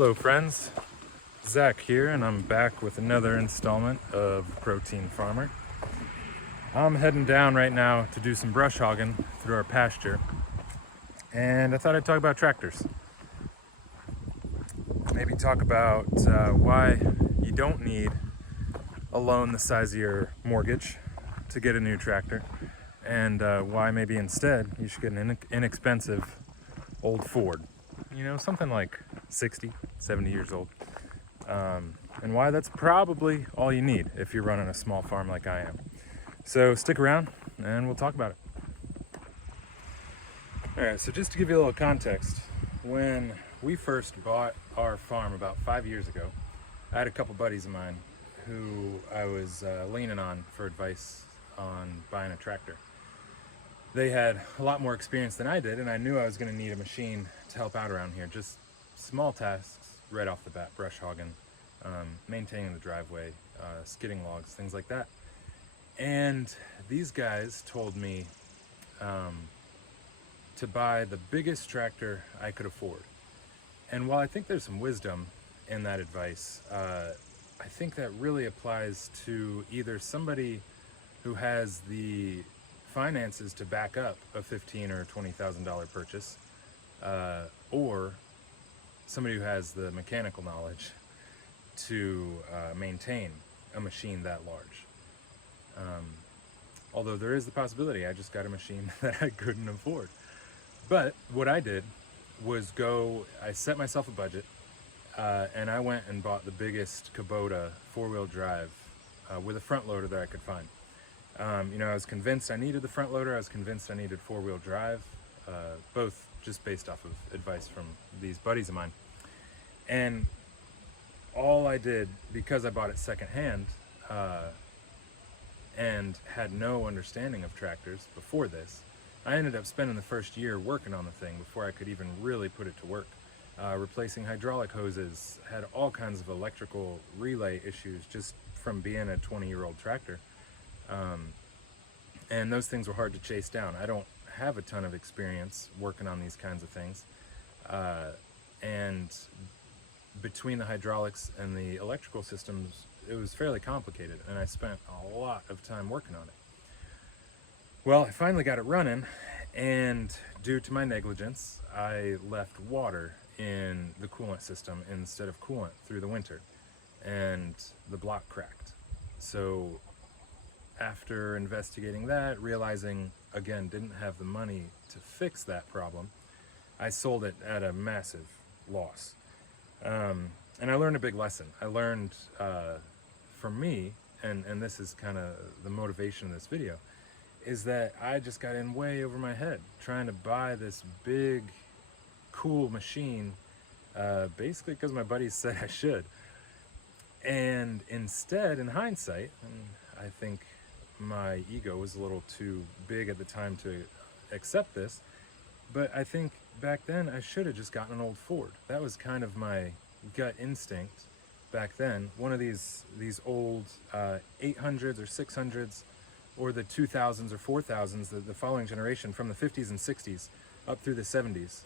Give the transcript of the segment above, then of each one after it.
Hello friends, Zach here, and I'm back with another installment of Protein Farmer. I'm heading down right now to do some brush hogging through our pasture, and I thought I'd talk about tractors. Maybe talk about why you don't need a loan the size of your mortgage to get a new tractor, and why maybe instead you should get an inexpensive old Ford. You know, something like 60, 70 years old. And why that's probably all you need if you're running a small farm like I am. So stick around and we'll talk about it. All right, so just to give you a little context, when we first bought our farm about 5 years ago, I had a couple buddies of mine who I was leaning on for advice on buying a tractor. They had a lot more experience than I did, and I knew I was going to need a machine to help out around here. Just small tasks right off the bat: brush hogging, maintaining the driveway, skidding logs, things like that. And these guys told me to buy the biggest tractor I could afford. And while I think there's some wisdom in that advice, I think that really applies to either somebody who has the finances to back up a $15,000 or $20,000 purchase, or somebody who has the mechanical knowledge to maintain a machine that large. Although there is the possibility I just got a machine that I couldn't afford. But what I did was I set myself a budget, and I went and bought the biggest Kubota 4-wheel drive with a front loader that I could find. I was convinced I needed the front loader. I was convinced I needed 4-wheel drive, both just based off of advice from these buddies of mine. And all I did, because I bought it secondhand and had no understanding of tractors before this, I ended up spending the first year working on the thing before I could even really put it to work. Replacing hydraulic hoses, had all kinds of electrical relay issues just from being a 20-year-old tractor. And those things were hard to chase down. I don't have a ton of experience working on these kinds of things. And between the hydraulics and the electrical systems, it was fairly complicated, and I spent a lot of time working on it. Well, I finally got it running, and due to my negligence, I left water in the coolant system instead of coolant through the winter, and the block cracked. So after investigating that, realizing, again, didn't have the money to fix that problem, I sold it at a massive loss. And I learned a big lesson. I learned, for me, and this is kind of the motivation of this video, is that I just got in way over my head trying to buy this big, cool machine, basically because my buddies said I should. And instead, in hindsight, and I think my ego was a little too big at the time to accept this, but I think back then I should have just gotten an old Ford. That was kind of my gut instinct back then. One of these old 800s or 600s, or the 2000s or 4000s, the following generation from the 50s and 60s up through the 70s.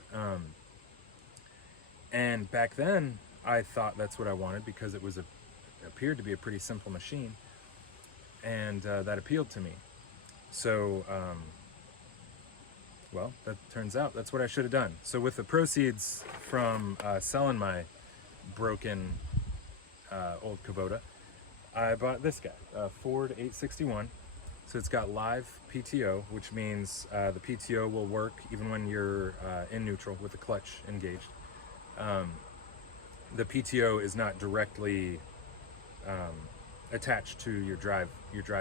And back then I thought that's what I wanted because it appeared to be a pretty simple machine, and that appealed to me. So well, that turns out that's what I should have done. So with the proceeds from selling my broken old Kubota, I bought this guy, a Ford 861. So it's got live PTO, which means the PTO will work even when you're in neutral with the clutch engaged. The PTO is not directly attached to your drive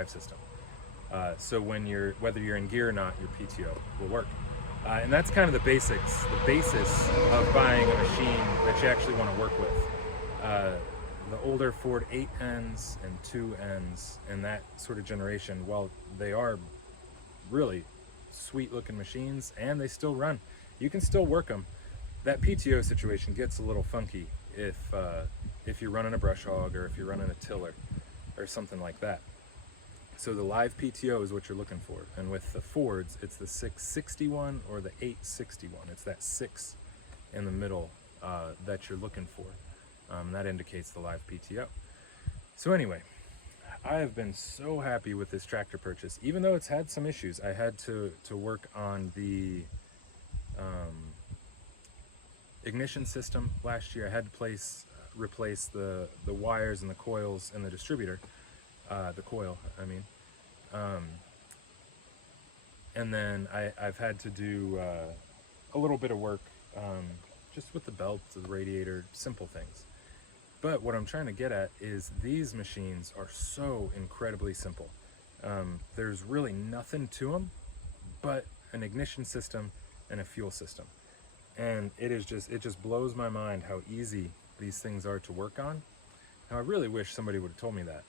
system. So whether you're in gear or not, your PTO will work. And that's kind of the basis of buying a machine that you actually want to work with. The older Ford 8Ns and 2Ns and that sort of generation, while they are really sweet looking machines and they still run, you can still work them. That PTO situation gets a little funky if you're running a brush hog or if you're running a tiller or something like that. So the live PTO is what you're looking for. And with the Fords, it's the 661 or the 861. It's that 6 in the middle that you're looking for. That indicates the live PTO. So anyway, I have been so happy with this tractor purchase. Even though it's had some issues, I had to work on the ignition system last year. I had to replace the wires and the coils and the distributor, the coil, I mean. And then I've had to do a little bit of work just with the belt, the radiator, simple things. But what I'm trying to get at is these machines are so incredibly simple. There's really nothing to them but an ignition system and a fuel system. And it just blows my mind how easy these things are to work on. Now I really wish somebody would have told me that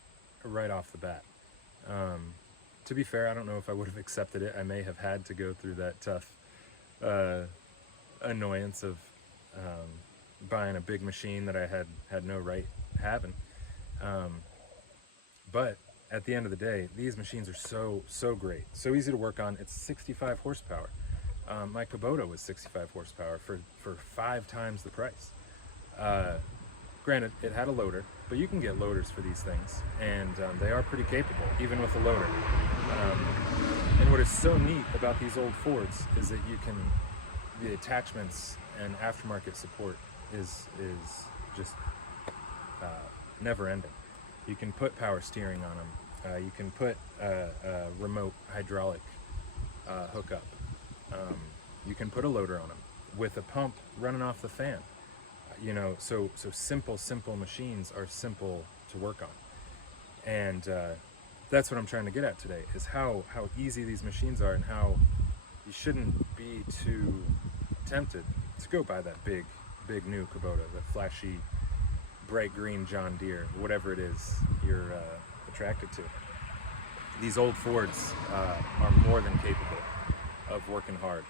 right off the bat. To be fair, I don't know if I would have accepted it. I may have had to go through that tough annoyance of buying a big machine that I had no right having. But at the end of the day, these machines are so great, so easy to work on. It's 65 horsepower. My Kubota was 65 horsepower for 5 times the price. Granted, it had a loader, but you can get loaders for these things, and they are pretty capable, even with a loader. And what is so neat about these old Fords is that the attachments and aftermarket support is just never ending. You can put power steering on them. You can put a remote hydraulic hookup. You can put a loader on them with a pump running off the fan. So simple machines are simple to work on. And that's what I'm trying to get at today, is how easy these machines are, and how you shouldn't be too tempted to go buy that big new Kubota, the flashy bright green John Deere, whatever it is you're attracted to. These old Fords are more than capable of working hard.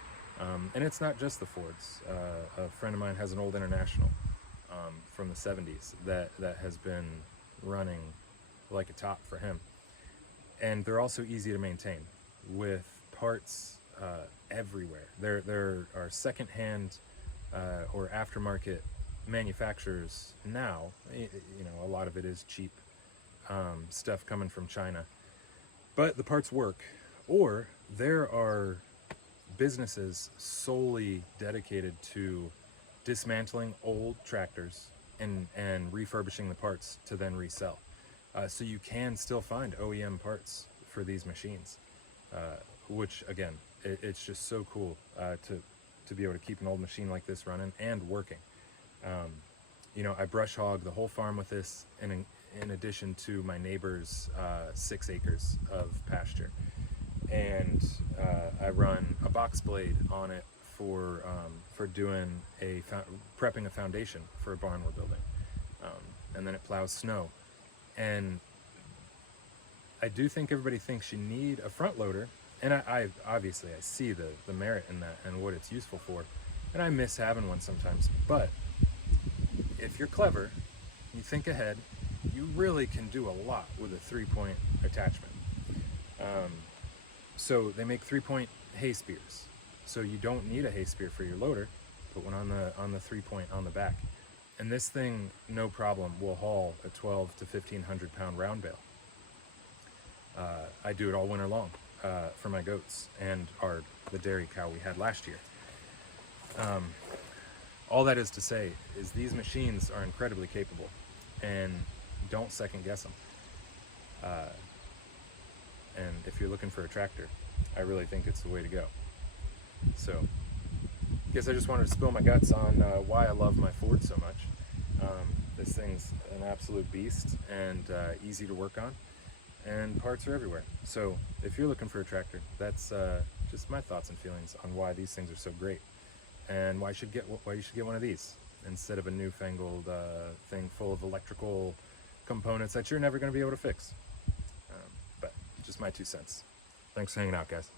And it's not just the Fords. A friend of mine has an old International from the 70s that has been running like a top for him. And they're also easy to maintain with parts everywhere. There are secondhand or aftermarket manufacturers now. A lot of it is cheap stuff coming from China, but the parts work. Or there are businesses solely dedicated to dismantling old tractors and refurbishing the parts to then resell. So you can still find OEM parts for these machines, which again, it's just so cool to be able to keep an old machine like this running and working. I brush hog the whole farm with this, in addition to my neighbor's 6 acres of pasture. And I run a box blade on it for doing prepping a foundation for a barn we're building, and then it plows snow. And I do think everybody thinks you need a front loader, and I obviously I see the merit in that and what it's useful for, and I miss having one sometimes. But if you're clever, you think ahead, you really can do a lot with a 3-point attachment. So they make 3-point hay spears, so you don't need a hay spear for your loader. Put one on the 3-point on the back, and this thing, no problem, will haul a 12 to 1,500 pound round bale. I do it all winter long for my goats and the dairy cow we had last year. All that is to say is these machines are incredibly capable, and don't second guess them. And if you're looking for a tractor, I really think it's the way to go. So, I guess I just wanted to spill my guts on why I love my Ford so much. This thing's an absolute beast, and easy to work on, and parts are everywhere. So, if you're looking for a tractor, that's just my thoughts and feelings on why these things are so great, and why you should get one of these instead of a newfangled thing full of electrical components that you're never going to be able to fix. But just my 2 cents. Thanks for hanging out, guys.